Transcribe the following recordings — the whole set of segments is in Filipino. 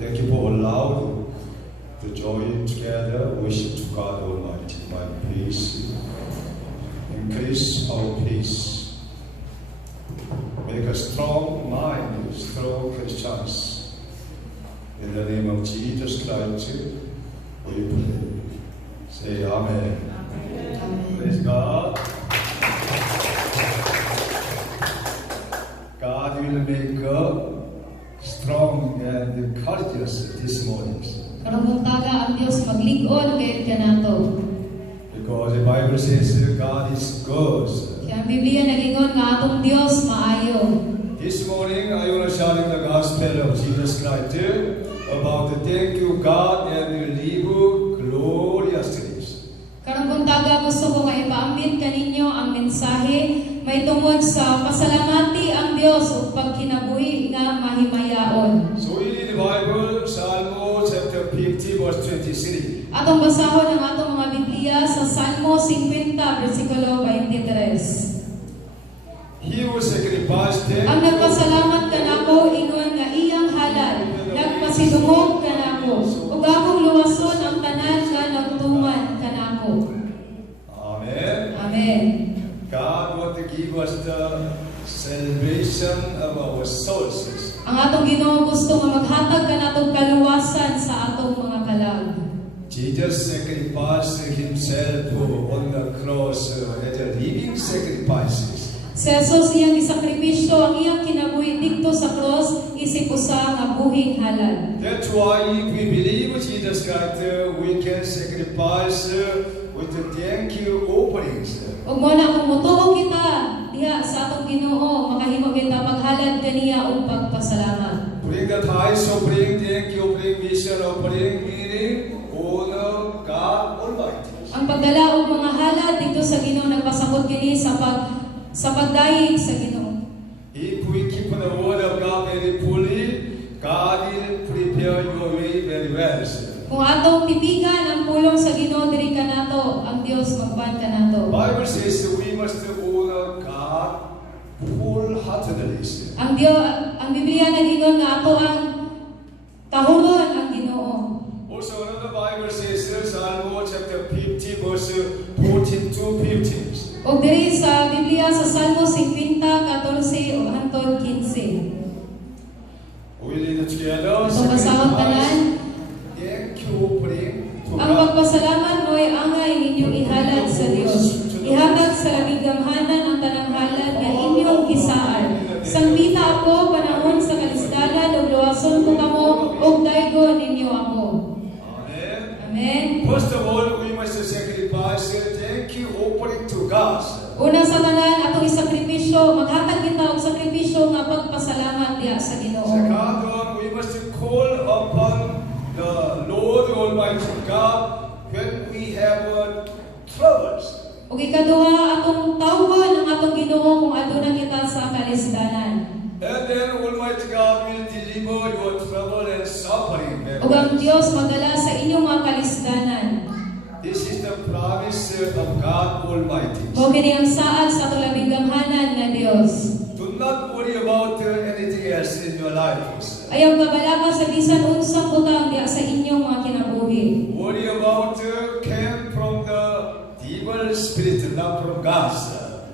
Thank you for allowing to join together, worship to God Almighty by peace. Increase our peace. Make a strong mind, strong Christians. In the name of Jesus Christ, we pray. Say Amen. Amen. Praise God. God will make us strong and courageous this morning. Karong buntaga ang Dios maglig-on kay kanato. Because the Bible says God is good. Kaya ang Biblia nagingon nga atong Dios maayo. This morning I want to share the gospel of Jesus Christ about the thank you God and live glorious lives. Karong buntaga gusto ko nga ipaambit kaninyo ang mensahe may tungod sa pasalamati ang Dios ug pagkinabuhi nga mahimayaon. So we read the Bible, Psalm chapter 50 verse 23. Atong basahon ang atong mga Biblia sa Salmo 50 bersikulo 23. He who sacrificed Ang nagpasalamat kanako ingon nga iyang halal, nagpasidungog kanako, ug akong luwason ang tanan nga nagtuman kanako. Amen. Amen. God want to give us the salvation of our souls. Ang atong Ginoo gusto nga maghatag kanatong kaluwasan sa atong mga kalag. Jesus sacrificed himself on the cross as a living sacrifice. Si Jesus iyang isakripisyo ang iyang kinabuhi didto sa cross isip usa nga buhing halal. That's why if we believe Jesus Christ, we can sacrifice with the thank you offerings. Ug mo na kung mutuo kita diha sa atong Ginoo, makahimo kita paghalad kaniya og pagpasalamat. Bring the tithes offering, thank you offering, mission offering, meaning honor God Almighty. Ang pagdala og mga halad dito sa Ginoo nagpasabot kini sa pagdayeg sa Ginoo. If we keep the word of God very fully, God will prepare your way very well. Kung atong titigan ang pulong sa Ginoo diri kanato, ang Dios magban kanato. Bible says we must honor God wholeheartedly. Ang Biblia nagingon nga ato ang kahulon ang Ginoo. Also another Bible says Psalm chapter 50 verse 14 to 15. O diri sa Biblia sa Salmo 50, 14 o hangtod 15. We read it together. Itong basahon tanan. Thank you offering to Ang God. pagpasalamat mo'y angay ninyong ihalad sa Dios. Ihatag sa labing gamhanan ang tanang halad nga inyong gisaad. Sangpita ako panahon sa kalisdanan ug luwason ko kamo ug daygon ninyo ako. Amen. Amen. First of all, we must sacrifice thank you offering to God. Una sa tanan atong isakripisyo, maghatag kita og sakripisyo nga pagpasalamat diha sa Ginoo. Second, we must call upon the Lord Almighty God when we have troubles. Ug ikaduha atong tawgon ang atong Ginoo kung aduna kita sa kalisdanan. And then Almighty God will deliver your trouble and suffering. Ug ang Dios magdala sa inyong mga kalisdanan. This is the promise of God Almighty. Mao kini ang saad sa atong labing gamhanan nga Dios. Do not worry about anything else in your life. Ayaw kabalaka sa bisan unsang butang diha sa inyong mga kinabuhi. Worry about came from the evil spirit, not from God.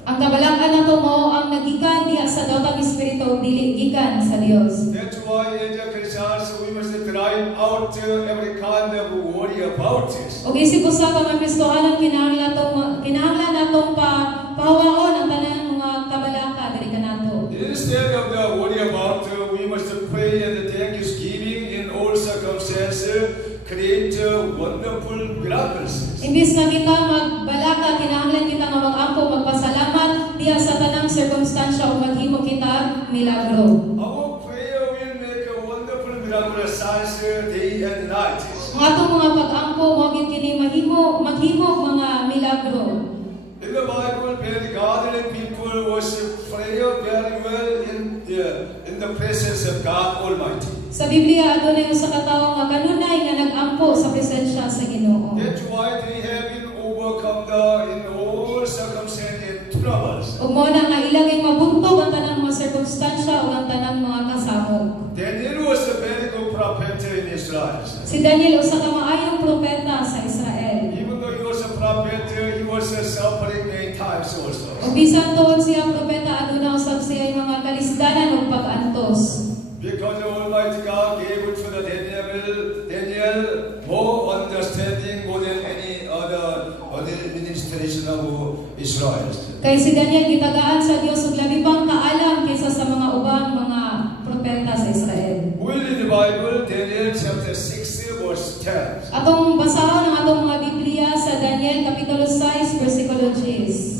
Ang kabalakan nato mao ang nagikan diha sa daotang espiritu dili gikan sa Dios. That's why as a Christians we must drive out every kind of worry about this. Ug isip usa ka mga Kristohanon kinahanglan natong pahawaon ang tanang mga kabalaka diri kanato. Instead of the worry about, we must pray and thanksgiving in all circumstances, create wonderful miracles. Imbis na kita magbalaka, kinahanglan kita nga mag-ampo, magpasalamat diha sa tanang sirkumstansya o maghimo kita milagro. Our prayer will make a wonderful miracle signs day and night. Ang atong mga pag-ampo, maging kini maghimo mga milagro. In the Bible, very godly people worship prayer very well in the presence of God Almighty. Sa Biblia, adunay usa ka tawo nga kanunay nga nag-ampo sa presensya sa Ginoo. That's why they have been overcome in all circumstances and troubles. Ug mao na nga ilagay mabuntog ang tanang mga sirkumstansya o ang tanang mga kasamo. Daniel was a very good prophet in Israel. Si Daniel usa ka maayong propeta sa Israel. Even though he was a prophet, he was suffering many times also. O bisan tuod siya propeta aduna usab siya mga kalisdanan ug pag-antos. Because the Almighty God gave it to the Daniel more understanding more than any other administration of Israel. Kay si Daniel gitagaan sa Dios ug labi pang kaalam kaysa sa mga ubang mga propeta sa Israel. We read the Bible, Daniel chapter 6 verse 10. Atong basahon ang atong mga Biblia sa Daniel kapitulo 6 versikulo 10.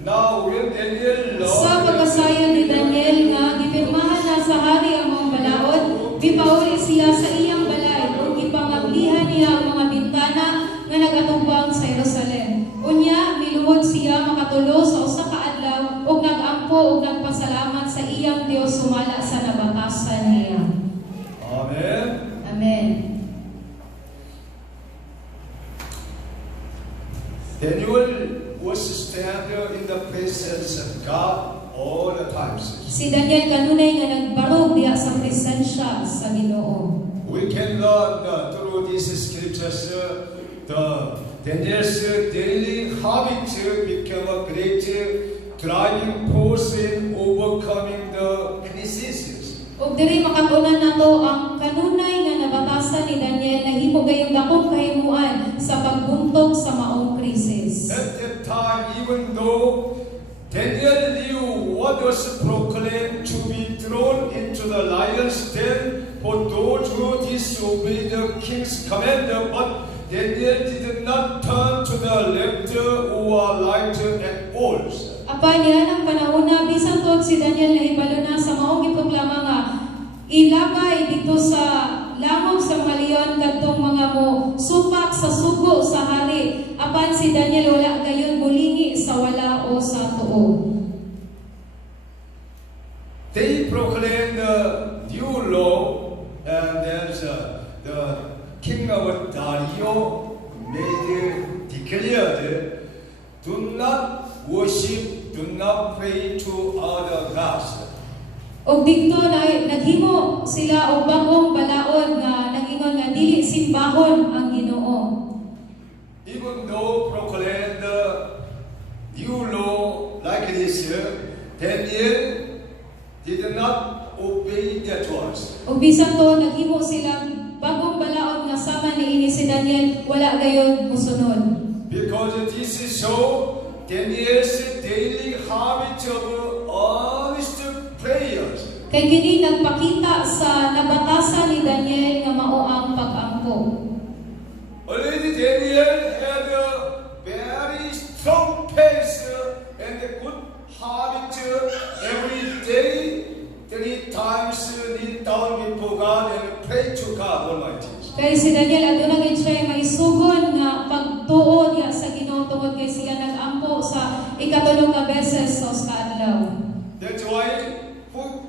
Now when Daniel Sa pagkasayon ni Daniel nga gipirmahan na sa hari ang mga balaod, gipauli siya sa iyang balay ug gipangablihan niya ang mga bintana nga nagatubang sa Jerusalem. Unya miluhod siya makatulo sa usa ka adlaw ug nagampo ug nagpasalamat sa iyang Dios sumala sa nabatasan niya. Amen. Amen. Daniel was stand in the presence of God all the times. Si Daniel kanunay nga nagbarog diha sa presensya sa Ginoo. We can learn through these scriptures the Daniel's daily habit became a great driving force in overcoming the crises. Ug diri makatunan nato ang kanunay nga nabatasan ni Daniel na himo gayong dakong kahimuan sa pagbuntog sa maong krisis. At that time, even though Daniel knew what was proclaimed to be thrown into the lion's den for those who disobeyed the king's command, but Daniel did not turn to the left or right at all. Apan yan ang panahon na bisan tuod si Daniel na ibalo na sa maong giproklama nga ilagay dito sa lamog sa mga leon kadtong mga mo supak sa sugo sa hari. Apan si Daniel wala gayon bulingi sa wala o sa tuo. They proclaimed the new law, and then the king of Dario declared, do not worship, do not pray to other gods. Og dito na naghimo sila og bagong balaod nga nagingon nga dili simbahon ang Ginoo. Even though proclaimed the new law like this, Daniel did not obey their choice. Og bisan to naghimo sila bagong balaod nga sama niini si Daniel wala gayon mosunod. Because this is so Daniel's daily habit of honest prayers. Kay kini nagpakita sa nabatasan ni Daniel nga mao ang pag-ampo. Already Daniel had a very strong faith and a good habit every day, 3 times kneel down before God and pray to God Almighty. Kay si Daniel aduna gid siya maisugon nga pagtuo niya sa Ginoo tungod kay siya nag-ampo sa ikatulong nga beses sa adlaw. That's why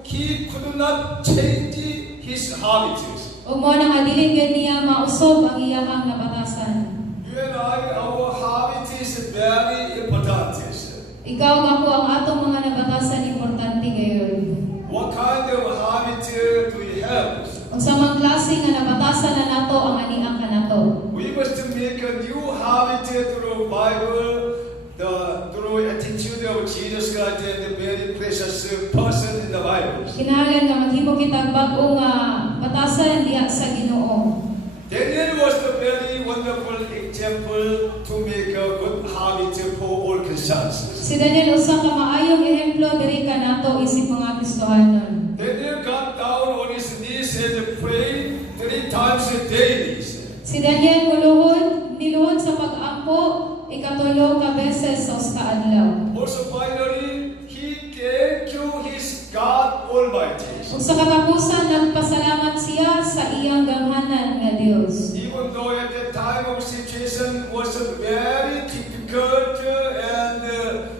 he could not change his habits. Ug mo nang adili gid niya mausob ang iyahang nabatasan. You and I, our habit is very important. Ikaw ug ako ang atong mga nabatasan importante gayon. What kind of habit do we have? Unsa man klase nga nabatasan na nato ang aniang kanato. We must make a new habit through Bible, through attitude of Jesus Christ and the very precious person in the Bible. Kinahanglan nga maghimo kita bag-o nga batasan diha sa Ginoo. Daniel was a very wonderful example to make a good habit for all Christians. Si Daniel usa ka maayong ehemplo diri kanato isip mga Kristohanon. Daniel got down on his knees and prayed 3 times daily. Si Daniel niluhod sa pag-ampo ikatulo ka beses sa usa ka adlaw. Also finally, he thanked his God Almighty. Ug sa katapusan nagpasalamat siya sa iyang ganghanan nga Dios. Even though at that time of situation was very difficult and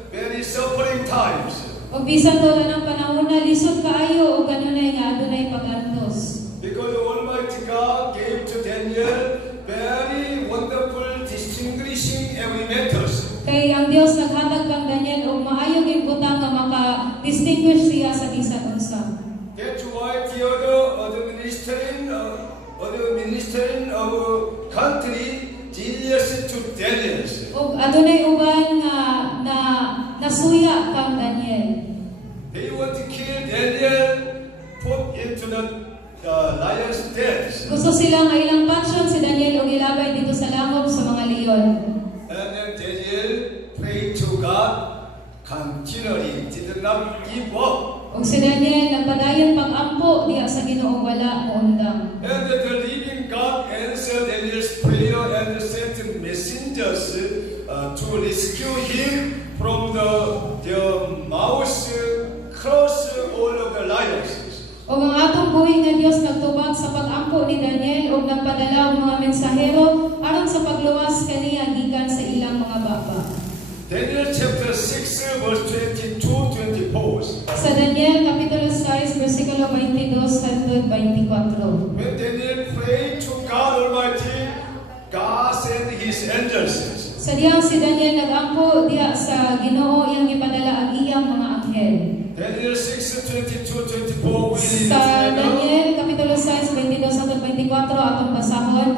very suffering times. Ug bisan to ng panahon na lisod kaayo ug kanunay nga adunay pag-antos. Because Almighty God gave to Daniel very wonderful distinguishing methods. Kay ang Dios naghatag kang Daniel og maayong ibutang nga maka-distinguish siya sa bisan unsa. That's why the other administering the ministering of country genius to Daniel. ug adunay uban nga nasuya kang Daniel. They want to kill Daniel, put into the lion's den. Gusto silang ilang patsyon si Daniel ug ilabay dito sa langob sa mga leon. And then Daniel prayed to God continually, did not give up. Ug si Daniel nagpadayon pag-ampo diha sa Ginoo wala moundang. And the living God answered Daniel's prayer and sent messengers to rescue him from their mouths, crush all of the lions. O ang atong buhing nga Dios nagtubag sa pag-ampo ni Daniel ug nagpadala og mga mensahero aron sa pagluwas kaniya gikan sa ilang mga baba. Daniel chapter 6 verse 22-24. Sa Daniel kapitulo 6 bersikulo 22 hangtod 24. When Daniel prayed to God Almighty, God sent His angels. Sa diyang si Daniel nag-ampo diha sa Ginoo iyang gipadala ang iyang mga anghel. Daniel 6:22-24 we read Sa together. Daniel kapitulo 6 22 hangtod 24 atong basahon.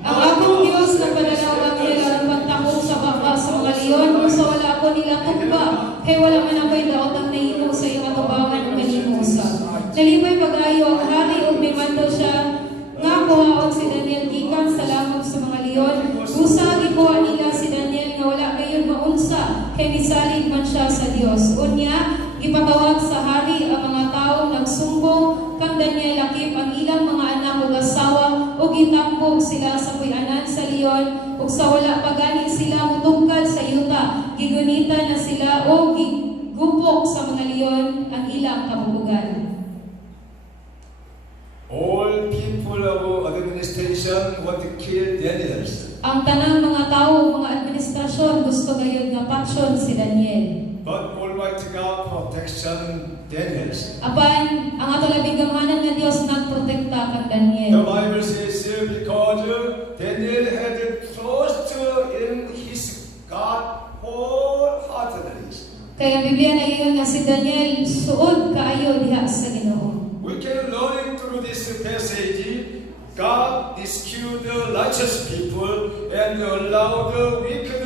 Ang akong Dios nagpadala og anghel aron pagtakop sa baka sa mga leon kung sa wala ako nila tukba kay wala man ako'y daot ang nahimo sa iyong atubangan ug kanimo usab. Nalibay pag-ayo ang hari ug mimando siya nga kuhaon si Daniel gikan sa langop sa mga leon. Usa gikuha nila si Daniel nga wala gayon maunsa kay misalig man siya sa Dios. Unya gipatawag sa hari ang mga tawo nagsumbong kang Daniel lakip ang ilang mga anak ug asawa ug gitambog sila sa puy-anan sa leon ug sa wala pa gani sila mutungkal sa yuta gigunita na sila o gigupok sa mga leon ang ilang kabubugan. All people of administration want to kill Daniel. Ang tanang mga tawo ug mga administrasyon gusto gayud nga patsyon si Daniel. But Almighty God protection Daniel. Apan ang ato labing gamhanan nga Dios nagprotekta kang The Daniel. Bible says because Daniel had trust in his God wholeheartedly. Kaya ang Biblia naiingon nga si Daniel suod kaayo diha sa Ginoo. We can learn through this passage, God rescued the righteous people and allowed the wicked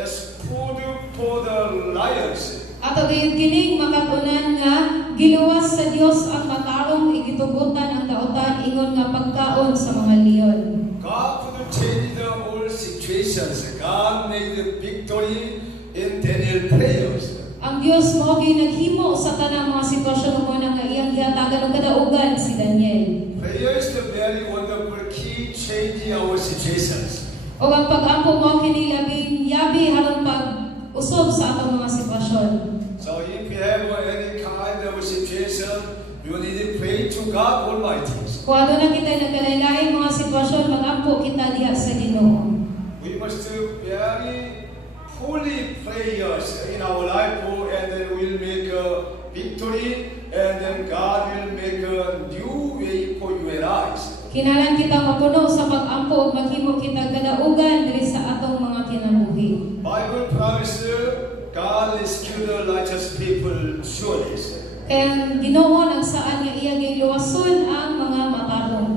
as food for the lions. Ato gayud kining makatunan nga giluwas sa Dios ang matarong igitugutan ang daotan ingon nga pagkaon sa mga leon. God could change the whole situations. God made the victory in Daniel prayers. Ang Dios mao gyud naghimo sa tanang mga sitwasyon ug nga iyang gihatagan og kadaugan si Daniel. Prayer is the very wonderful key changing our situations. O ang pag-ampo mo kini labing yabi aron pag-usob sa atong mga sitwasyon. So if we have any kind of situation, we need to pray to God Almighty. Kung ano na kita nagkalain-lain mga sitwasyon, mag-ampo kita diha sa Ginoo. We must do very fully prayers in our life, and then we'll make a victory, and then God will make a new way for you and I. Kinahanglan kita mapuno sa pag-ampo ug maghimo kita kadaugan diri sa atong mga kinabuhi. Bible promises God rescue the righteous people surely. Kaya ang Ginoo nagsaan nga iya giluwason ang mga matarong.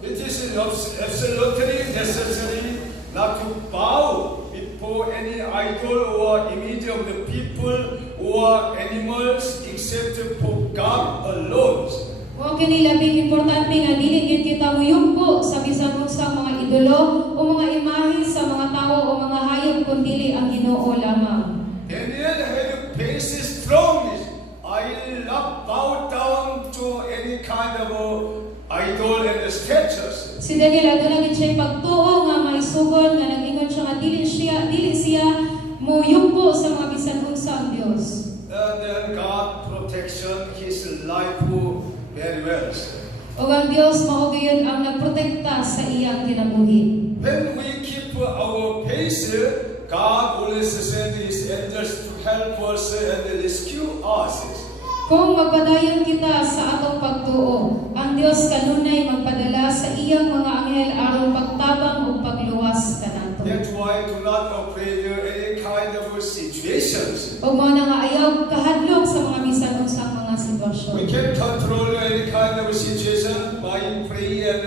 It is absolutely necessary not to bow before any idol or image of the people or animals except for God alone. Mao kini labing importante nga dili gyud kita muyugbo sa bisan unsang mga idolo o mga imahe sa mga tawo o mga hayop kundi ang Ginoo lamang. Daniel had faced strongly. I will not bow down to any kind of idol and statues. Si Daniel aduna gid siya pagtuo nga maisugon nga nag-ingon siya nga dili siya muyugbo sa mga bisan unsang Dios. And then God protection his life very well. O ang Dios mao gyud ang nagprotekta sa iyang kinabuhi. When we keep our pace, God always send His angels to help us and rescue us. Kung magpadayon kita sa atong pagtuo, ang Dios kanunay magpadala sa iyang mga anghel aron pagtabang ug pagluwas kanato. That's why do not afraid any kind of situations. O mao na nga ayaw kahadlok sa mga bisan unsang mga sitwasyon. We can control any kind of situation by praying and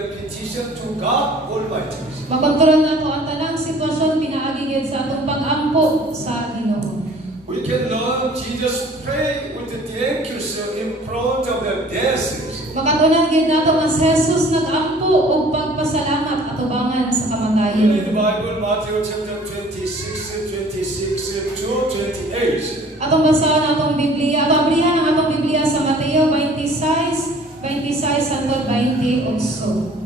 God Almighty. Makontrol nato ang tanang sitwasyon pinaagi gyud sa atong pag-ampo sa Ginoo. We can learn Jesus pray with the thank you sir in front of the desert. Makatunan gyud nato nga si Jesus nag-ampo og pagpasalamat atubangan sa In kamatayon. the Bible, Matthew chapter 26 to 28. Atong basahan atong Biblia, atong abrihan ang atong Biblia sa Mateo 26 hangtod 28.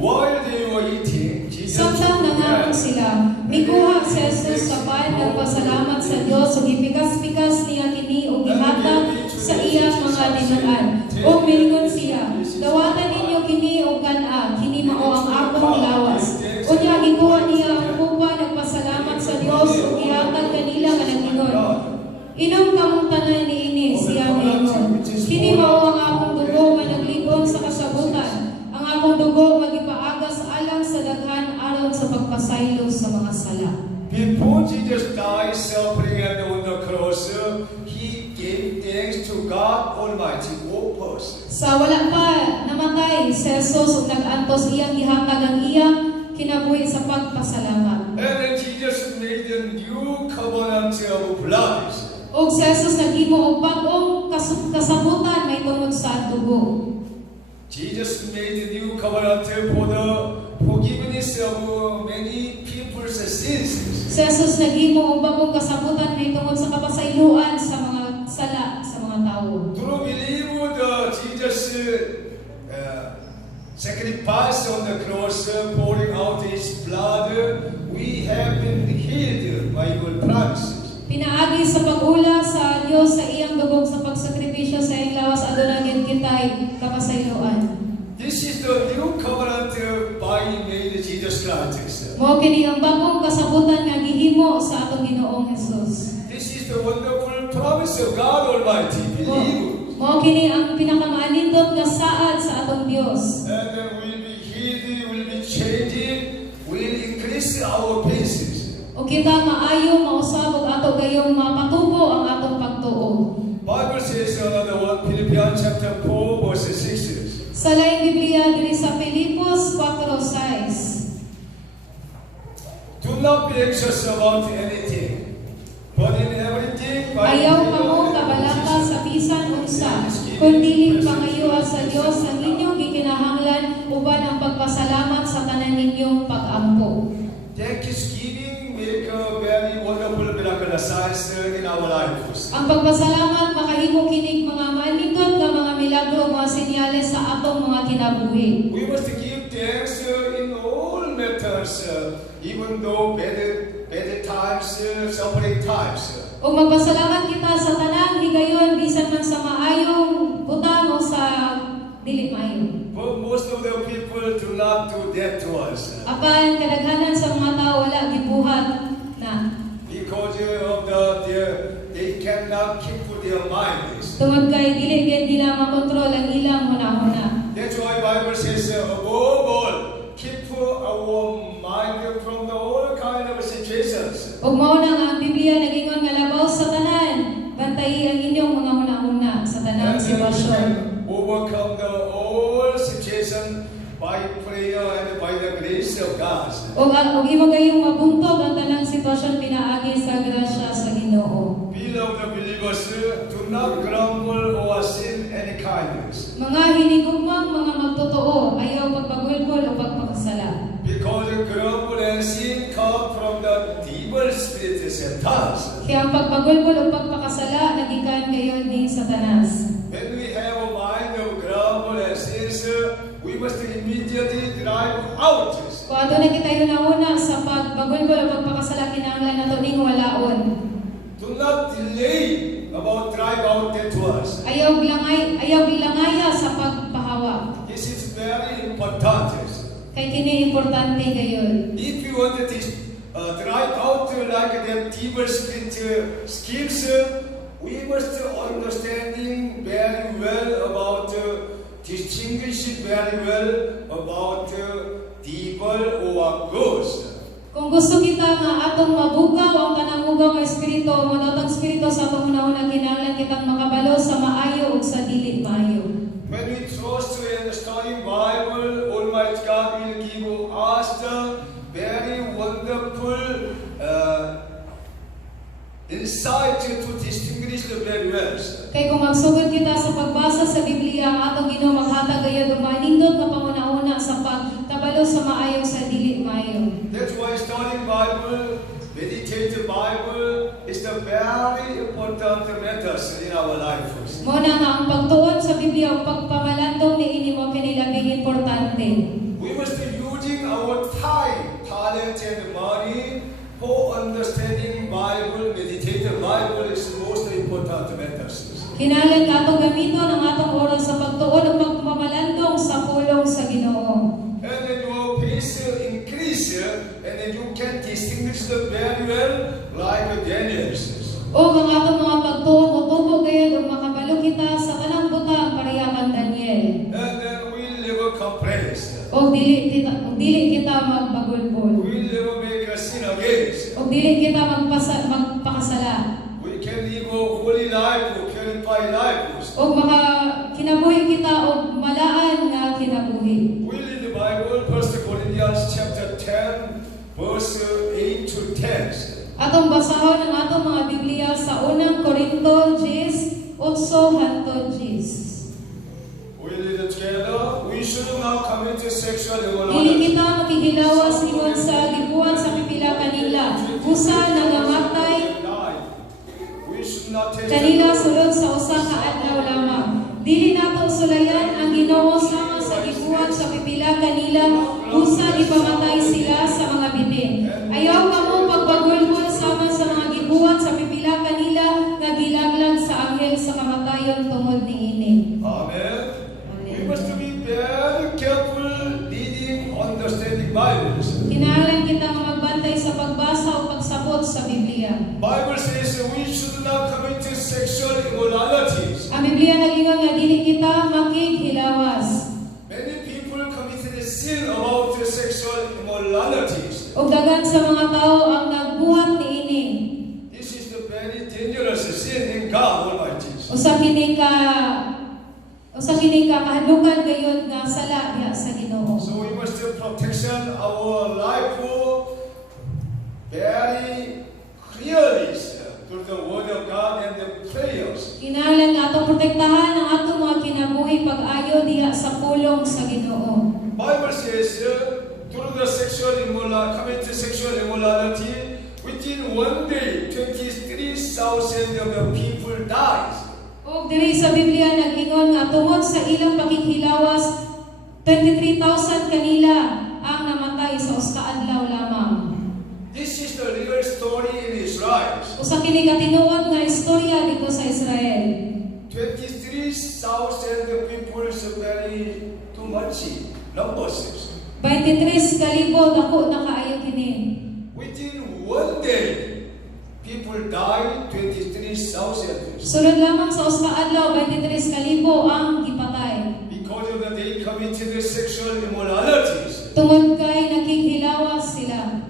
While they were eating, Jesus Samtang nangaon began sila, mikuha si Jesus sa bayan nagpasalamat sa Dios ug gipikas-pikas niya kini ug gihatag sa iyang mga tinunan. Ug milingon siya, dawatan ninyo kini ug kan-a, kini mao ang akong lawas. Unya gikuha niya ang kupa nagpasalamat sa Dios ug gihatag kanila nga nag-ingon. Inom kamong tanan niini, siya miingon. Kini mao ang akong dugo nga nagligon sa kasabutan. Ang akong dugo nga gipaagas alang sa daghan aron sa pagpasaylo sa mga sala. Before Jesus died, suffering and on the cross, he gave thanks to God Almighty, all persons. Sa wala pa namatay si Jesus ug nag-antos iyang gihatag ang iyang kinabuhi sa pagpasalamat. And then Jesus made a new covenant of blood. Ug si Jesus naghimo og bag-ong kasabutan may tungod sa dugo. Jesus made a new covenant for the forgiveness of many people's sins. Si Jesus naghimo og bag-ong kasabutan may tungod sa kapasayloan sa mga sala sa mga tawo. Through belief Jesus sacrifice on the cross, pouring out His blood, we have been healed by your promises. Pinaagi sa pag-ula sa Dios sa iyang dugong sa pagsakripisyo sa iyang lawas aduna gyud kitay kapasayloan. This is the new covenant by made Jesus Christ. Mao kini ang bagong kasabutan nga gihimo sa atong Ginoong Hesus. This is the wonderful promise of God Almighty. Believe. Mao kini ang pinakamanindot nga saad sa atong Dios. And then we'll be healed, we'll be changed, we'll increase our faces. O kita maayo mausab og ato gayong mapatubo ang atong pagtuo. Bible says another one, Philippians chapter 4, verse 6. Sa laing Biblia diri sa Filipos 4:6. Do not be anxious about anything, but in everything by Ayaw prayer kamo and kabalaka sa petition, bisan unsa, kundi pangayuha sa Dios ang inyong gikinahanglan uban ang pagpasalamat sa tanan ninyong pag-ampo. Thanksgiving make a very wonderful miraculous signs in our lives. Ang pagpasalamat makahimo kinig mga maanindot nga mga milagro mga senyales sa atong mga kinabuhi. We must give thanks in all matters, even though bad times, suffering times. O magpasalamat kita sa tanang higayon bisan man sa maayong butang o sa dili maayo. But most of the people do not do that to us. Apan kadaghanan sa mga tao wala gibuhat na. Because of they cannot keep their minds. Tungod kay dili gid nila makontrol ang ilang hunahuna. That's why Bible says, above all, keep our mind from the all kind of situations. Ug mao na nga ang Biblia nagingon nga labaw sa tanan, bantayi ang inyong mga hunahuna sa tanang And then we sitwasyon. can overcome the all situation by prayer and by the grace of God. Ug imo gayong mabuntog ang tanang sitwasyon pinaagi sa grasya sa Ginoo. Beloved believers, do not grumble or sin any kindness. Mga hinigugmang mga magtotoo, ayaw pagpagulgol o pagpakasala. Because grumble and sin come from the evil spirit Satan. Kaya ang pagpagulgol o pagpakasala nagikan gayon ni Satanas. When we have a mind of grumble and sins, we must immediately drive out. Kung ato na kita una sa pagpagulgol o pagpakasala kinahanglan nato ning walaon. Do not delay about drive out that to us. Ayaw bilangaya sa pagpahawa. This is very important. Kay kini importante gayon. If you want to drive out like the evil spirit schemes, we must understanding very well about distinguish very well about evil or good. Kung gusto kita nga atong mabugaw ang kanang ugaw nga espiritu, mo atong espiritu sa atong una-una kinahanglan kabalo sa maayo ug sa dili maayo. When we trust in the studying Bible, Almighty God will give us the very wonderful insight to distinguish the very words. Kay kung magsugod kita sa pagbasa sa Biblia, ang atong Ginoo maghatag gayud og manindot nga panguna-una sa pagkabalo sa maayo sa dili maayo. That's why studying Bible, meditate the Bible is the very important matters in our life. Mo na nga ang pagtuon sa Biblia ug pagpamalandong niini mo kini labing importante. We must be using our time, talent, and money for understanding Bible, meditate the Bible is most important matters. Kinahanglan nga atong gamiton ang atong oras sa pagtuon ug pagpamalandong sa pulong sa Ginoo. And then your faith increase, and then you can distinguish the very well, like Daniel says. O ang atong mga pagtuon motubo gayud ug makabalo kita sa tanang butang pareha kang Daniel. And then we'll never complain. O dili kita magbagulbol. We'll never make a sin again. O dili kita magpakasala. We can live a holy life, a purified life. O kinabuhi kita og malaan nga kinabuhi. We read the Bible, 1 Corinthians chapter 10, verse 8 to 10. Atong basahon ang atong mga Biblia sa unang Korinto 10:8 hangtod 10. We read it together. We should not commit sexual Dili immorality. kita makihilawas ingon sa gibuhat sa pipila kanila. Usa nangamatay We should not taste kanila sulod sa usa ka adlaw lamang. Dili nato sulayan ang Ginoo sama sa gibuhat sa pipila kanila. Usa ipamatay sila sa mga bitin. Ayaw kamo pagpagulbol sama sa mga gibuhat sa pipila kanila nga gilaglag sa anghel sa kamatayon tungod niini. Amen. We must be very careful reading, understanding Bibles. Kinahanglan kita nga magbantay sa pagbasa o pagsabot sa Biblia. Bible says we should not commit sexual immoralities. Ang Biblia nagingon nga dili kita makighilawas. Many people committed sin about sexual immoralities. Ug daghan sa mga tao ang nagbuhat niini. This is the very dangerous sin in God Almighty. Usa kini ka kahadlukan gayud nga sala diha sa Ginoo. So we must protection our life very clearly through the word of God and the prayers. Kinahanglan nga atong protektahan ang atong mga kinabuhi pag-ayo diha sa pulong sa Ginoo. Bible says through the commit sexual immorality within one day 23,000 of the people dies. O diri sa Biblia nag-ingon nga tungod sa ilang pakikhilawas 23,000 kanila ang namatay sa usa ka adlaw lamang. This is the real story in Israel. Usa kini ka tinuod nga istorya dito sa Israel. 23,000 people is very too much numbers. 23,000 dako na kaayo kini. Within one day, people die 23,000. Sulod lamang sa usa ka adlaw 23,000 ang gipatay. Because of that, they committed sexual immoralities. Tungod kay nakighilawas sila.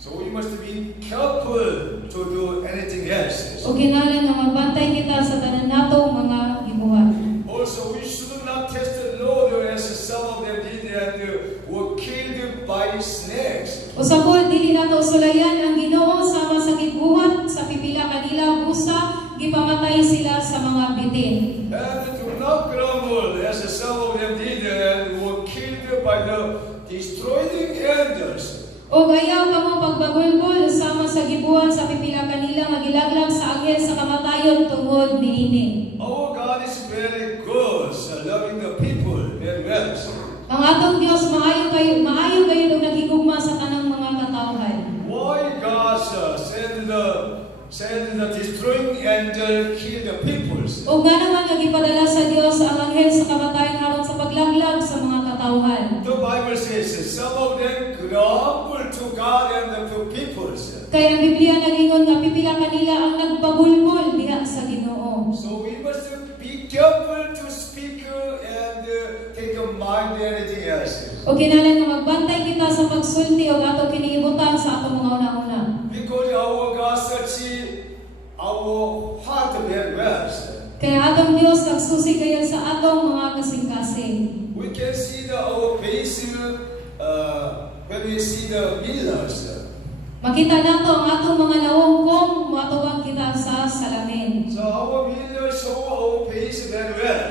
So we must be careful to do anything else. O kinahanglan nga magbantay kita sa tanan natong mga gibuhat. Also, we should not test the Lord as some of them did and were killed by snakes. Usa po dili nato sulayan ang Ginoo sama sa gibuhat sa pipila kanila busa gipamatay sila sa mga bitin. And do not grumble as some of them did and were killed by the destroying angels. O ayaw kamo pagbagulbol sama sa gibuhat sa pipila kanila nga gilaglag sa anghel sa kamatayon tungod niini. Our God is very good, loving the people very well. Ang atong Dios maayo kayo ug nagigugma sa tanang mga katawhan. Why God send the destroying angel kill the peoples? O nga naman nga gipadala sa Dios ang anghel sa kamatayon aron sa paglaglag sa mga katawhan. The Bible says some of them grumble to God and the peoples. Kaya ang Biblia nagingon nga pipila kanila ang nagpagulbol diha sa Ginoo. So we must be careful to speak and take a mind anything else. O kinahanglan nga magbantay kita sa pagsulti o ato kiniibutan sa atong mga una-una. Because our God search our heart very well. Kaya atong Dios nagsusi kayo sa atong mga kasing-kasing. We can see our face when we see the mirrors. Makita nato ang atong mga nawong kung matuwang kita sa salamin. So our mirrors show our face very well.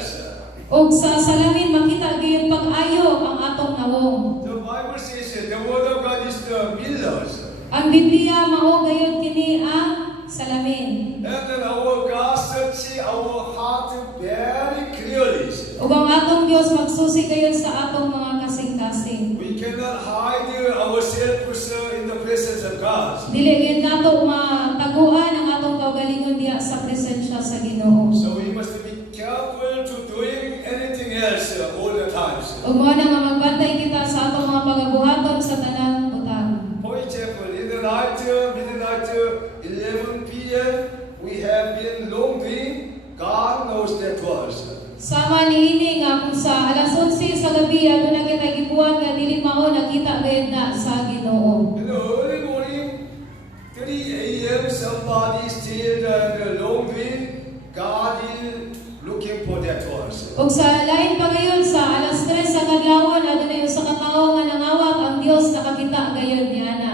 Og sa salamin makita gyud pag-ayo ang atong nawong. The Bible says the word of God is the mirrors. Ang Biblia mao gayud kini ang salamin. And then our God searches our heart very clearly. Ug ang atong Dios magsusi kayo sa atong mga kasing-kasing. We cannot hide ourselves in the presence of God. Dili gyud nato mataguan ang atong kaugalingon diha sa presensya sa Ginoo. So we must be careful to doing anything else all the time. Ug mao na nga magbantay kita sa atong mga pagabuhaton sa tanang butang. For example, in the night, midnight, 11 p.m., we have been long dream. God knows that was. Sama niini nga kung sa alas 11 sa gabi aduna kita gibuhat nga dili mao nakita gayud na sa Ginoo. In the early morning, 3 a.m., somebody still the long dream. God is looking for that was. Ug sa lain pa gayon sa alas 3 sa kadlawon adunay usa ka tawo nga nangawat ang Dios nakakita gayud niana.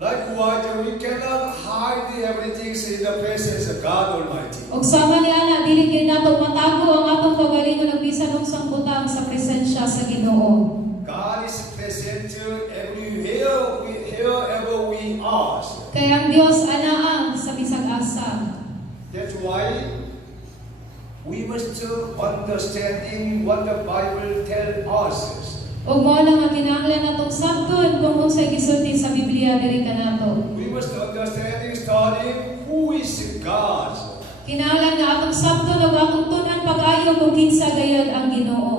Likewise, we cannot hide everything in the presence of God Almighty. Ug sama niana dili gyud nato matago ang atong kaugalingon ug bisan unsang butang sa presensya sa Ginoo. God is present everywhere, wherever we are. Kaya ang Dios anaa sa bisag asa. That's why we must understanding what the Bible tells us. Ug mao na nga kinahanglan natong sabton kung unsay gisulti sa Biblia diri kanato. We must understanding starting who is God. Kinahanglan nga atong sabton ug atong tun-an pag-ayo kung kinsa gayud ang Ginoo.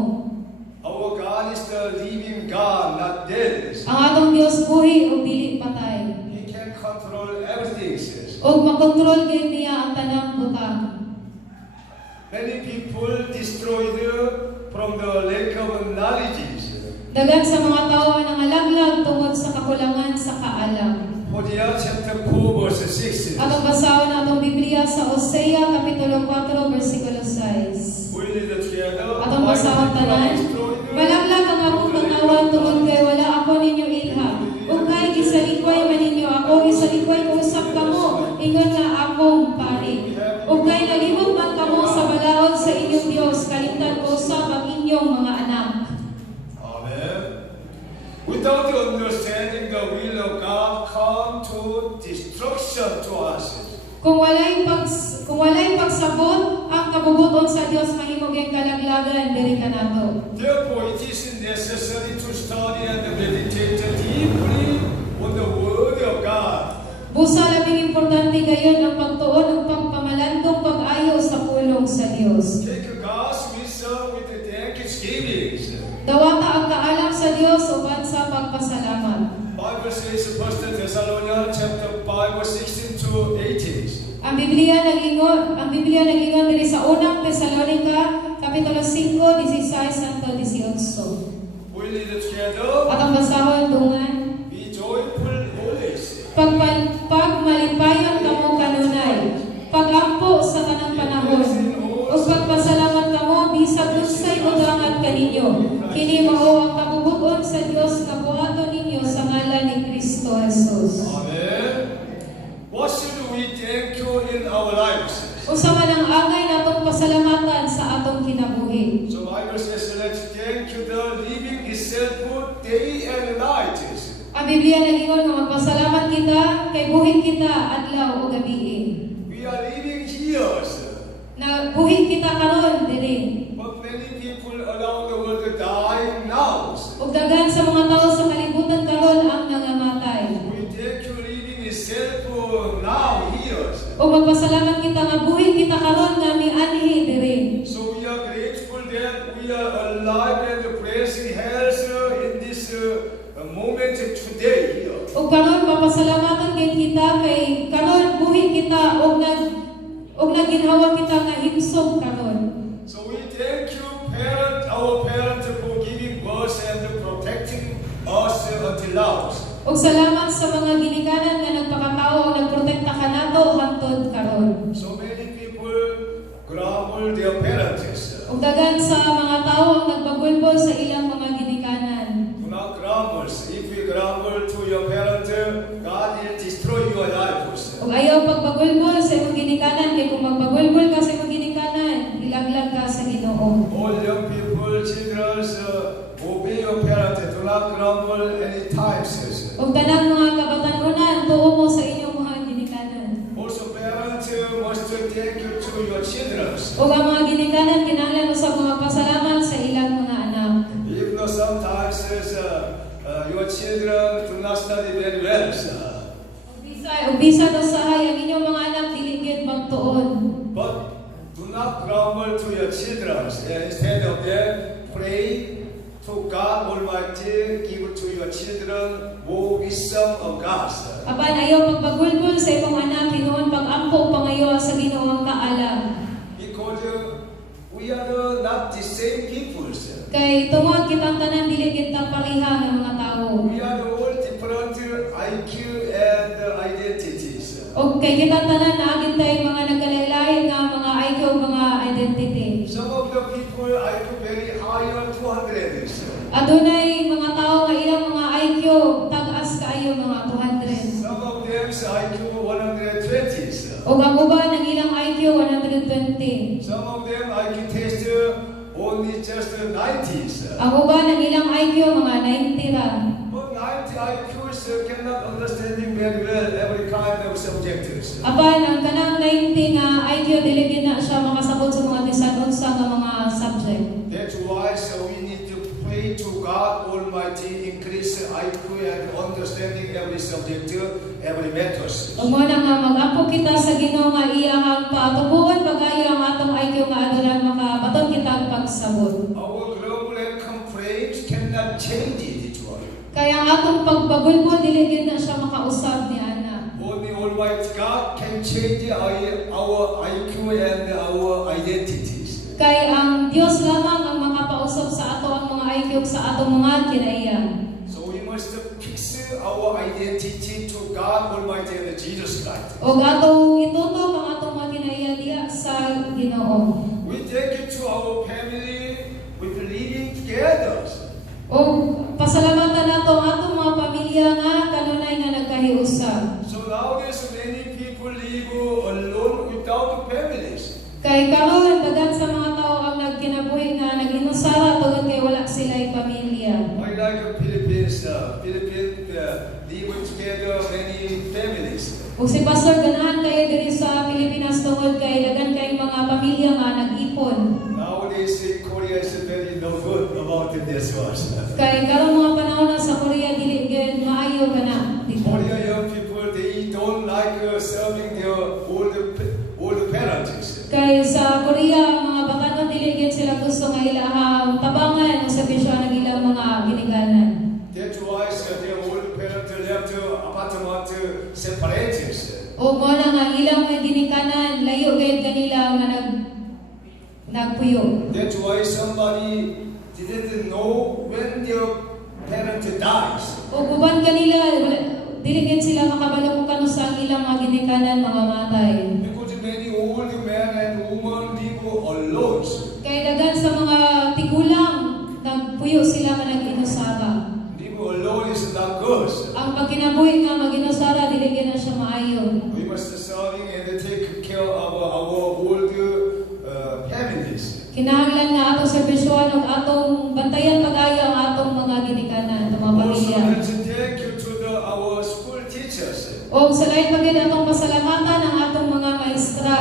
Our God is the living God, not dead. Ang atong Dios buhi ug dili patay. He can control everything. Ug makontrol gyud niya ang tanang butang. Many people destroyed from the lack of knowledge. Dagan sa mga tawo nga nangalaglag tungod sa kakulangan sa kaalam. Hosea chapter 4 verse 6. Atong basahon atong Biblia sa Hosea kapitulo 4 bersikulo 6. We read it together. Atong basahon tanan. Malaglag ang akong pangawan tungod kay wala ako ninyo ilha. Ug kay gisalikway man ninyo ako, gisalikway ko usab kamo, ingon nga akong pari. Ug kay nalibot man kamo sa balaod sa inyong Dios, kalimtan ko usab ang inyong mga anak. Without understanding the will of God, come to destruction to us. Kung walay pagsabot ang kabubuton sa Dios mahimong yang kalaglagan diri kanato. Therefore, it is necessary to study and meditate deeply on the Word of God. Busa labing importante gayon ang pagtuon ug pagpamalandong pag-ayo sa pulong sa Dios. Take God's wisdom with thanksgiving. Dawata ang kaalam sa Dios uban sa pagpasalamat. Bible says 1 Thessalonians chapter 5 verse 16 to 18. Ang Biblia nagingon diri sa unang Tesalonica kapitulo 5 16 hangtod 18. We read it together. Atong basahon dungan. Be joyful always. Pagmalipayon kamo kanunay, pagampo sa tanang panahon, ug pagpasalamat kamo bisag unsay udangan kaninyo. Kini mao ang kabubuton sa Dios nga buhaton ninyo sa ngalan ni Kristo Jesus. Amen. What should we thank you in our lives? Usa man ang angay natong pasalamatan sa atong kinabuhi. So Bible says, let's thank you the living itself day and night. Ang Biblia nagingon nga magpasalamat kita kay buhi kita adlaw ug gabi. We are living here. Na buhi kita karon diri. But many people around the world are dying now. Ug daghan sa mga tawo sa kalibutan karon ang nangamatay. We thank you living itself now here. Ug magpasalamat kita nga buhi kita karon nga mianhi diri. So we are grateful that we are alive and praising health in this moment today here. Ug karon mapasalamatan gid kita kay karon buhi kita ug naginhawa kita nga himsog karon. So we thank you, our parents, for giving birth and protecting us until now. Ug salamat sa mga ginikanan nga nagpakatao ug nagprotekta kanato hangtod karon. So many people tao ang nagbagulbol sa ilang mga ginikanan. Do not grumble. If you grumble to your parent, God will destroy your life. Ug ayaw pagbagulbol sa imong ginikanan, kay kung magbagulbol ka sa imong ginikanan, ilaglag ka sa Ginoo. All young people, children, obey your parents. Do not grumble any times. Ug tanang mga kabatanunan, tuo mo sa inyong mga ginikanan. Also, parents must take you to your children. Ug ang mga ginikanan kinahanglan mo sa mga pasalamat sa ilang mga anak. Even though sometimes your children do not study very well, Ug bisan usahay ang inyong mga anak dili gid magtuon. but do not grumble to your children. Instead of that, pray to God Almighty, give to your children more wisdom of God. Apan ayaw pagbagulbol sa imong anak, hinuon pag-ampo pangayo sa Ginoo ang kaalam. Because we are not the same people. Kay tungod kitang tanan dili kita pareha nga mga tawo. We are all different IQ and identities. O kay kitang tanan naagin tayo mga nagkalain-lain nga mga IQ mga identity. Some of the people IQ very higher 200. Adunay mga tao nga ilang mga IQ tag-as kaayo mga 200. Some of them IQ 120. O ang uban ang ilang IQ 120. Some of them IQ test only just 90s. Ang uban ang ilang IQ mga 90 ra. But 90 IQs cannot understanding very well every kind of subjects. Apan ang kanang 90 nga IQ dili gid na siya makasabot sa mga bisan unsa nga mga subject. That's why we need to pray to God Almighty, increase IQ and understanding every subject, every matters. Ug mo na nga mag-ampo kita sa Ginoo nga iyang paatubuon pagayo ang atong IQ nga adonan makabaton kita ang pagsabot. Our global and complaints cannot change it. Kaya ang atong pagbagulbol dili gid na siya makausab ni ana. Only Almighty God can change our IQ and our identities. Kay ang Dios lamang ang makapausab sa ato ang mga IQ sa atong mga kinaiya. So we must fix our identity to God Almighty and Jesus Christ. O atong itutok ang atong mga kinaiya diha sa Ginoo. We take it to our family with living together. O pasalamatan nato ang atong mga pamilya nga kanunay nga nagkahiusa. So nowadays many people live alone without families. Kay karon dagan sa mga tao ang nagkinabuhi nga naginusara tungod kay wala sila'y pamilya. I like Philippines. Philippines live together many families. Ug si Pastor ganahan kayo diri sa Pilipinas tungod kay dagan kay mga pamilya nga nag-ipon. Nowadays Korea is very no good about this one. Kay karon mga panahon na sa Korea dili gid maayo kana dito. Korea young people they don't like serving their old parents. Kay sa Korea ang mga batanon dili gid sila gusto nga ilahang tabangan o serbisyo ng ilang mga ginikanan. That's why their old parents left apartment separated. O mo na nga ilang mga ginikanan layo gid kanila nga nagpuyo. That's why somebody didn't know when their parent dies. O guban kanila dili gid sila makabalo kung kano sa ilang mga ginikanan mga matay. Because many old men and women live alone. Kay dagan sa mga tigulang nagpuyo sila nga nag-inusara. Live alone is not good. Ang pagkinabuhi nga mag-inusara dili gid na siya maayo. We must serving and take care of our old families. Kinahanglan nga atong serbisyohan ug atong bantayan pag-ayo ang atong mga ginikanan, ang mga Also, pamilya. let's thank you to our school teachers. O sa lain pagid atong pasalamatan ang atong mga maestra.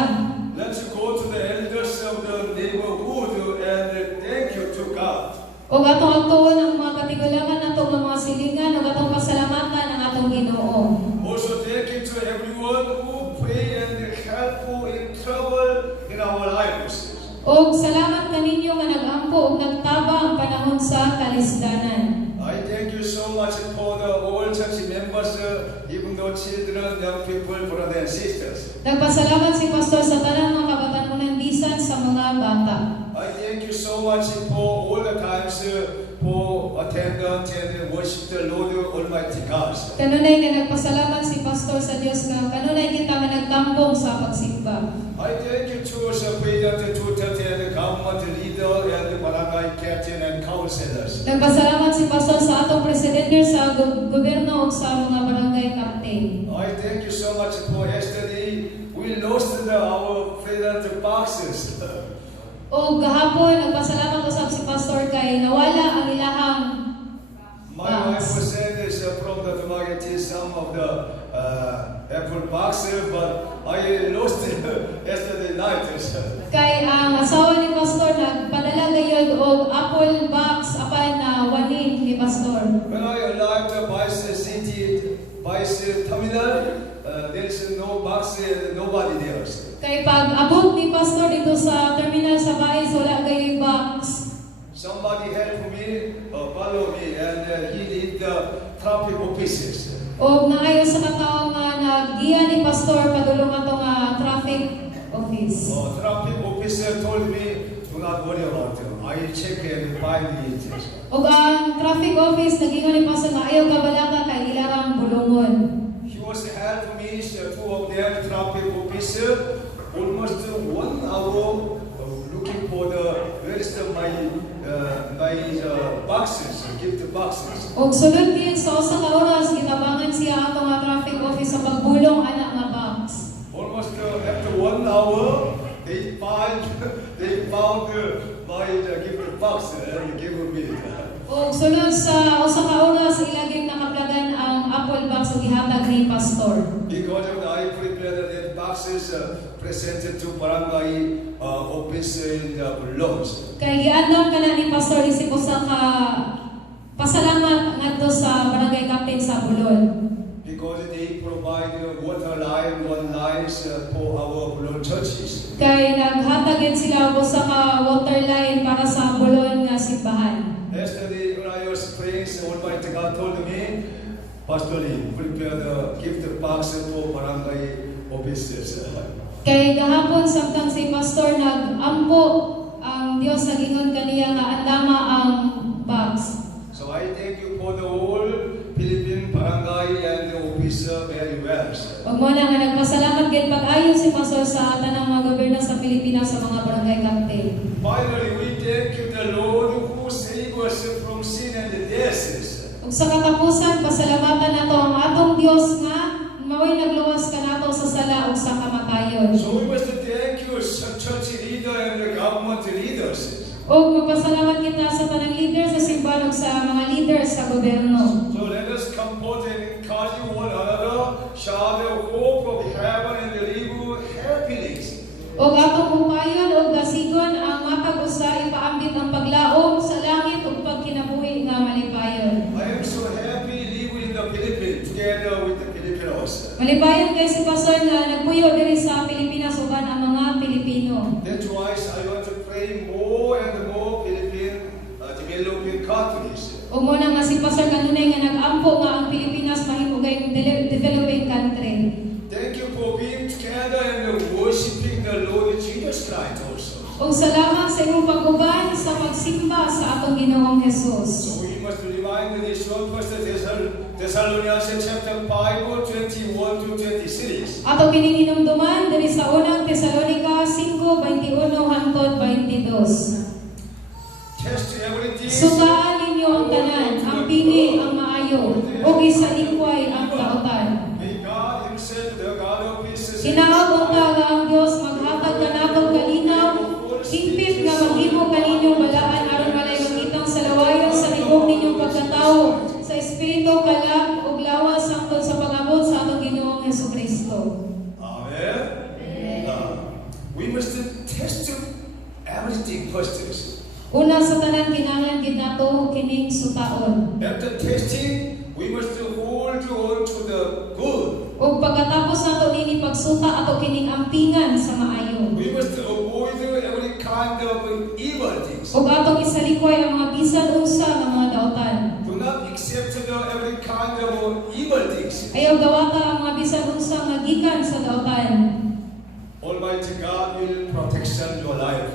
Let's go to the elders of the neighborhood and thank you to God. O atong agtuon ang mga katigulangan nato nga mga silingan ug atong pasalamatan ang atong Ginoo. Also, thank you to everyone who pray and help in trouble in our lives. O salamat kaninyo nga nag-ampo ug nagtabang panahon sa kalisdanan. I thank you so much for the all church members, even though children, young people, brothers and sisters. Nagpasalamat si Pastor sa tanang mga kabatanunan bisan sa mga bata. I thank you so much for all the times for attendance and worship the Lord Almighty God. Kanunay nga nagpasalamat si Pastor sa Dios nga kanunay kita nga nagtampong sa pagsimba. I thank you to President Duterte and government leader and barangay captain and councillors. Nagpasalamat si Pastor sa atong presidente sa gobyerno ug sa mga barangay captain. I thank you so much for yesterday. We lost our freedom boxes. O gahapon, nagpasalamat usab si Pastor kay nawala ang ilahang My wife was saying this from the Tamagotchi, some of the apple boxes, but I lost it yesterday night. kay ang asawa ni Pastor nagpadala gayud og apple box apan na wanin ni Pastor. When I arrived at Vice City, Vice Terminal, there is no box, nobody there. Kay pag abot ni Pastor dito sa terminal sa Bais, wala gayud box. Somebody helped me, follow me, and he did the traffic offices. O naayo sa katawo nga naggiya ni Pastor padulong ato nga traffic office. Traffic officer told me, do not worry about it. I check and find it. O ang traffic office nagingon ni Pastor nga ayaw kabalaka kay ilarang bulungon. He was helping me, two of them, traffic officer, almost 1 hour looking for where is my boxes, gift boxes. Og sulod din sa usa ka oras gitabangan siya ato nga traffic office sa pagbulong ana nga box. Almost after 1 hour, they found my gift box and gave me. Og sulod sa usa ka oras ilagim nakaplagan ang apple box ug gihatag ni Pastor. Because of I prepared the boxes presented to barangay office in Bulong. Kay giadlong kana ni Pastor isip usa ka pasalamat ngadto sa barangay captain sa Bulon. Because they provide water line, one lines for our Bulong churches. Kay naghatag gid sila og usa ka water line para sa Bulon nga simbahan. Yesterday when I was praying, Almighty God told me, Pastor Lee, prepare the gift box for barangay offices. Kay gahapon samtang si Pastor nag-ampo ang Dios sa gingon kaniya nga andama ang box. So I thank you for the whole Philippine barangay and the officer very well. Ug mo na nga nagpasalamat gid pag-ayo si Pastor sa tanang mga gobyerno sa Pilipinas sa mga barangay captain. Finally, we thank you the Lord who saved us from sin and death. Ug sa katapusan pasalamatan nato ang atong Dios nga maway nagluwas kanato sa sala ug sa kamatayon. So we must thank you, church leader and the government leaders. O magpasalamat kita sa tanang leader sa simbahan ug sa mga leader sa gobyerno. So let us comfort and encourage one another, share the hope of heaven and live happily. O atong upayon o gasigon ang matag usa ipaambit ang paglaom sa langit ug pagkinabuhi nga malipayon. I am so happy live in the Philippines together with the Filipinos. Malipayon kay si Pastor nga nagpuyo diri sa Pilipinas uban ang mga Pilipino. That's why I want to pray more and more Philippine developing countries. Ug mo na nga si Pastor kanunay nga nag-ampo nga ang Pilipinas mahimugay developing country. Thank you for being together and worshiping the Lord Jesus Christ also. Ug salamat sa imong pag-uban sa pagsimba sa atong Ginoong Hesus. So we must remind this one, 1 Thessalonians chapter 5, 21 to 23. Ato kining hinumduman diri sa unang Tesalonika 5:21 hangtod 22. Test everything. Sugaan ninyo ang tanan, ang pili, ang maayo, ug isalikway ang kautan. May God Himself, the God of peace, Hinaot taga ang Dios maghatag kanatong kalinaw, hingpit nga maghimo kaninyong balaan aron walay makitang salawayon sa libong ninyong pagkatawo sa espiritu kalag ug lawas hangtod sa pag-abot sa atong Ginoong Hesukristo. Amen. We must test everything first. Una sa tanan kinahanglan gid nato kining sutaon. After testing, we must hold on to the good. Ug pagkatapos nato nini pagsuta ato kining ampingan sa maayo. We must avoid every kind of evil things. Ug atong isalikway ang mga bisan unsa nga mga daotan. Do not accept every kind of evil things. Ayaw gawata ang mga bisan unsa nga gikan sa daotan. Almighty God will protect your life.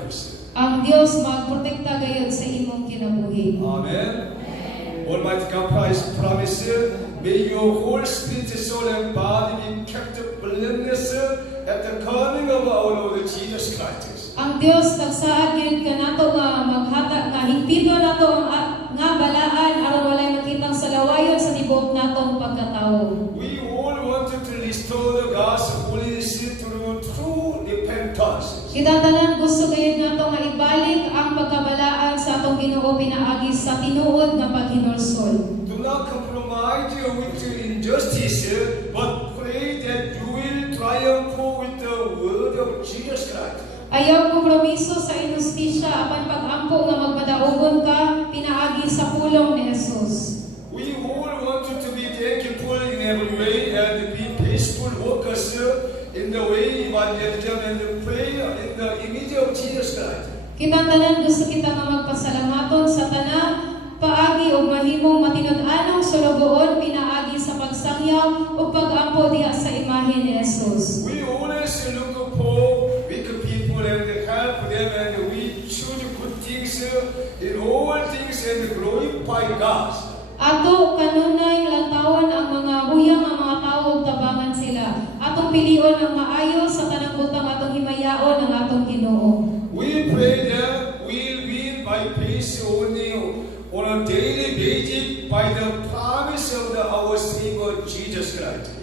Ang Dios magprotekta gayud sa imong kinabuhi. Amen. Almighty God promise, may your whole spirit, soul, and body be kept blameless at the coming of our Lord Jesus Christ. Ang Dios nagsaad gyud kanato nga maghatag nga hingpito tasks. Kita tanan gusto gayud nato nga ibalik ang pagkabalaan sa atong Ginoo pinaagi sa tinuod nga paghinulsol. Do not compromise with injustice, but pray that you will triumph with the word of Jesus Christ. Ayaw kompromiso sa inustisya apan pag-ampo nga magmadaugon ka pinaagi sa pulong ni Jesus. We all want to be thankful in every way and be peaceful workers in the way evangelism and pray in the image of Jesus Christ. Kita tanan gusto kita nga magpasalamaton sa tanan paagi ug mahimong matinud-anong sulugoon pinaagi sa pagsangyaw ug pag-ampo diha sa imahe ni Jesus. We always look for weak people and help them, and we choose good things in all things and glorify God. Ato kanunay lantawon ang mga huyang nga mga tawo ug tabangan sila. Atong pilion ang maayo sa tanang butang atong himayaon ang atong Ginoo. We pray that we'll win by peace only on a daily basis by the promise of our Savior Jesus Christ.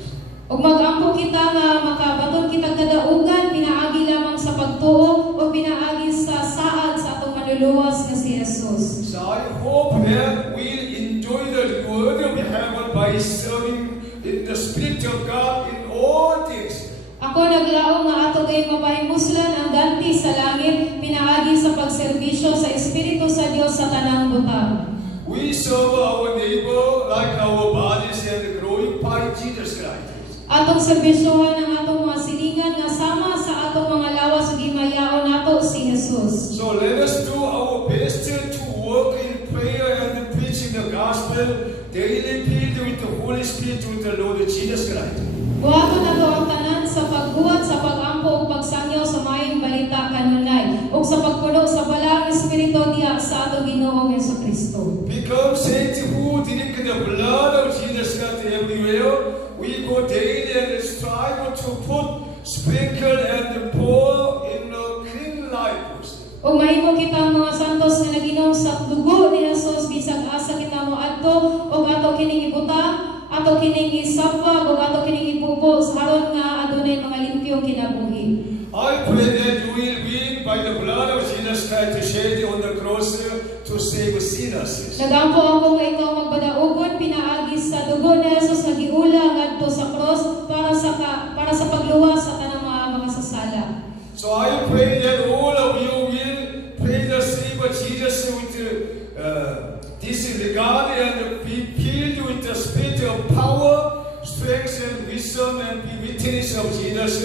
Ug mag-ampo kita nga makabaton kita kadaugan pinaagi lamang sa pagtuo o pinaagi sa saad sa atong manluluwas nga si Jesus. So I hope that we'll enjoy the word of heaven by serving in the Spirit of God in all things. Ako naglaom nga ato gay mapahimuslan ang ganti sa langit pinaagi sa pagserbisyo sa Espiritu sa Dios sa tanang butang. We serve our neighbor like our bodies and glorify Jesus Christ. Atong serbisyohan ang atong mga silingan nga sama sa atong mga lawas ug himayaon nato si Jesus. So let us do our best to work in prayer and preaching the gospel daily filled with the Holy Spirit with the Lord Jesus Christ. Buhaton nato ang tanan sa pagbuhat sa pag-ampo ug pagsangyaw sa maayong balita kanunay ug sa pagpuno sa balaang espiritu diha sa atong Ginoong Jesucristo. Become saints who drink the blood of Jesus Christ everywhere. We go daily and strive to put, sprinkle, and pour in a clean life. Ug mahimo kita ang mga santos nga naginom sa dugo ni Jesus bisag asa kita mo adto ug ato kining ibutang, ato kining isabwag ug ato kining ipupo sa haron nga adunay mga limpyong kinabuhi. I pray that you will win by the blood of Jesus Christ to shed on the cross to save sinners. Nagampo ako nga ikaw magbadaugon pinaagi sa dugo ni Jesus nga giula ngadto sa cross para sa pagluwas sa tanang mga makasasala. So I pray that all of you will pray the Savior Jesus with this regard and be filled with the spirit of power, strength, and wisdom, and be witness of Jesus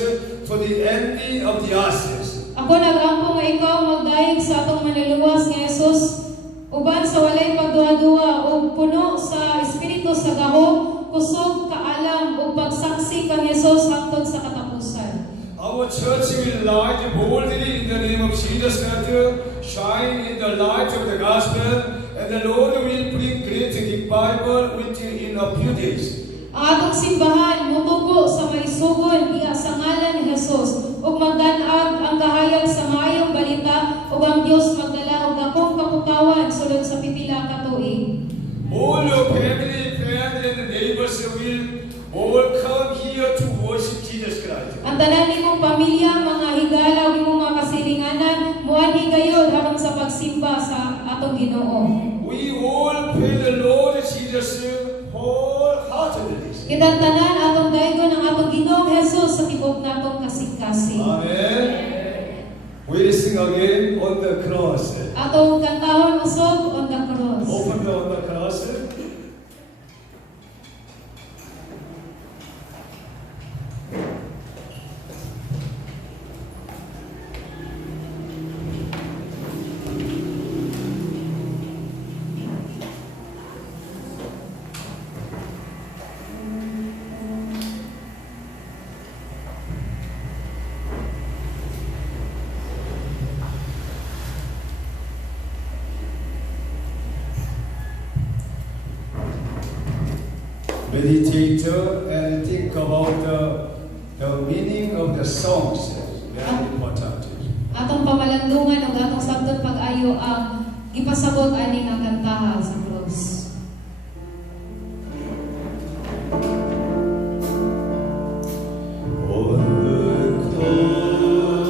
to the end of the ashes. Ako nagampo nga ikaw magdaig sa atong manluluwas nga Jesus uban sa walay pagduha-duha ug puno sa espiritu sa gahom, kusog, kaalam ug pagsaksi kang Jesus hangtod sa katapusan. Our church will light boldly in the name of Jesus Christ, shine in the light of the gospel, and the Lord will bring great revival with you in a few days. Ang atong simbahan mutubo sa maisugon diha sa ngalan ni Jesus ug magdan-ag ang kahayag sa maayong balita ug ang Dios magdala og dakong kapukawan sulod sa pipila ka tuig. All your family, friends, and neighbors will all come here to worship Jesus Christ. Ang tanan nimong pamilya, mga higala ug imong mga kasilinganan muadhi gayud aron sa pagsimba sa atong Ginoo. We all pray the Lord Jesus wholeheartedly. Kitang tanan atong daygon ang atong Ginoong Jesus sa tibok natong kasing-kasing. Amen. We sing again on the cross. Atong kantahon usog on the cross. Open on the cross. Meditate and think about the meaning of the songs. Very important. Atong pamalandungan ug atong sabton pag-ayo ang gipasabot ani nga kantaha sa cross. On the cross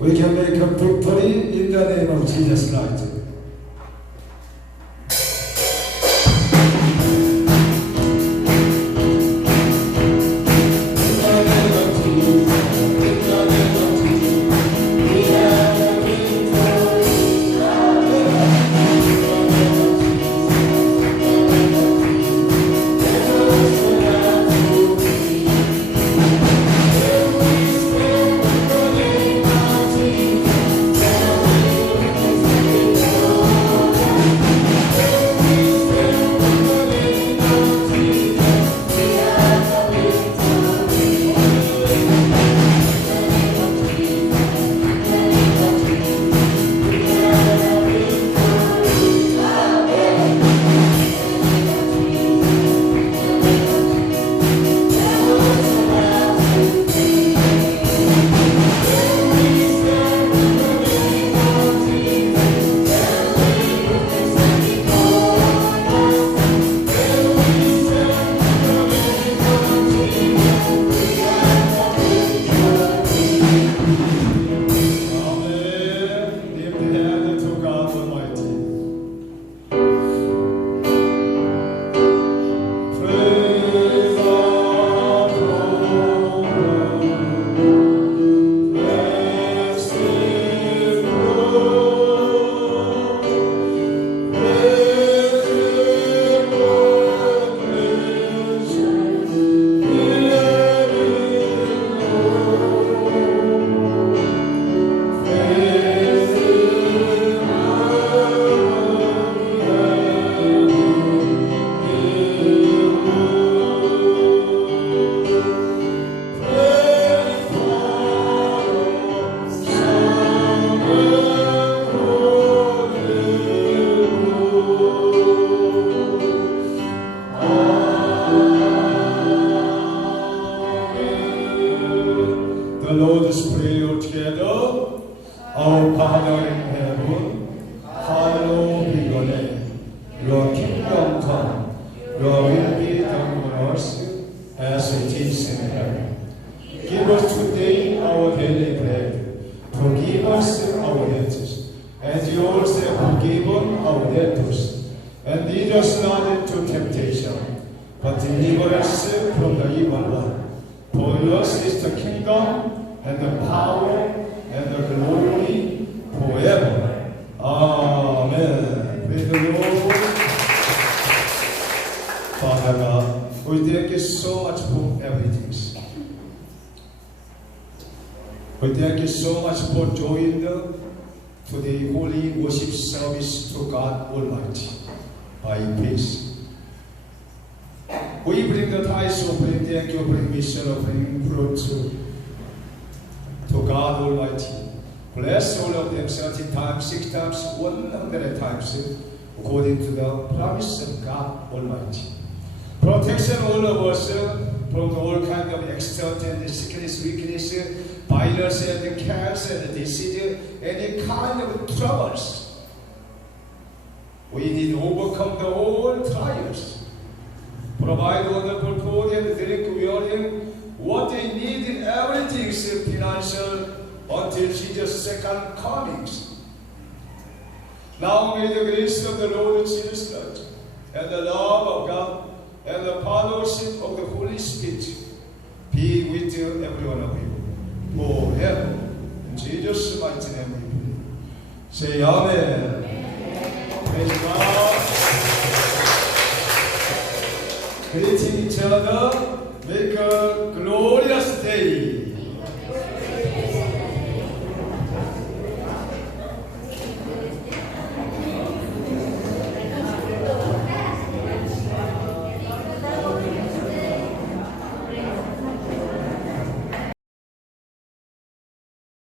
We can make a victory in the name of Jesus Christ. The Lord's Prayer together. Our Father in heaven, hallowed be your name. Your kingdom come. Your will be done on earth as it is in heaven. Give us today our daily bread. Forgive us our debts, as you also have forgiven our debtors. And lead us not into temptation, but deliver us from the evil one. For yours is the kingdom, and the power, and the glory, forever. Amen. Praise the Lord. Father God, we thank you so much for everything. We thank you so much for joining to the holy worship service to God Almighty by peace. We bring the tithes offering, thank you, bring mission offering, fruit to God Almighty. Bless all of them 30 times, 6 times, 100 times, according to the promise of God Almighty. Protection all of us from all kind of accident and sickness, weakness, virus and cancer and disease, any kind of troubles. We need to overcome the whole trials. Provide wonderful food and drink, wearing what they need in everything is financial until Jesus' second comings. Now may the grace of the Lord Jesus Christ and the love of God and the fellowship of the Holy Spirit be with you, every one of you, forever. In Jesus' mighty name we pray. Say Amen. Praise God. Greeting each other. Make a glorious day.